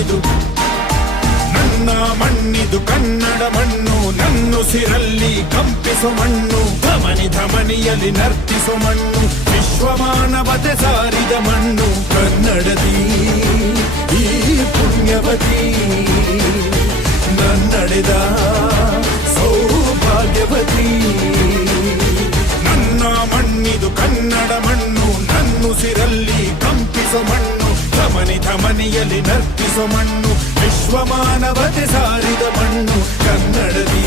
ಮಣ್ಣಿದು ನನ್ನ ಮಣ್ಣಿದು ಕನ್ನಡ ಮಣ್ಣು ನನ್ನುಸಿರಲ್ಲಿ ಕಂಪಿಸೋ ಮಣ್ಣು ಧಮನಿ ಧಮನಿಯಲ್ಲಿ ನರ್ತಿಸೋ ಮಣ್ಣು ವಿಶ್ವಮಾನವತೆ ಸಾರಿದ ಮಣ್ಣು ಕನ್ನಡದಿ ಈ ಪುಣ್ಯವತಿ ನನ್ನಡೆದ ಸೌಭಾಗ್ಯವತಿ ನನ್ನ ಮಣ್ಣಿದು ಕನ್ನಡ ಮಣ್ಣು ನನ್ನುಸಿರಲ್ಲಿ ಕಂಪಿಸೋ ಮಣ್ಣು ಧಮನಿ ಧಮನಿಯಲ್ಲಿ ನರ್ತಿಸೋ ಮಣ್ಣು ವಿಶ್ವಮಾನವತೆ ಸಾರಿದ ಮಣ್ಣು ಕನ್ನಡದಿ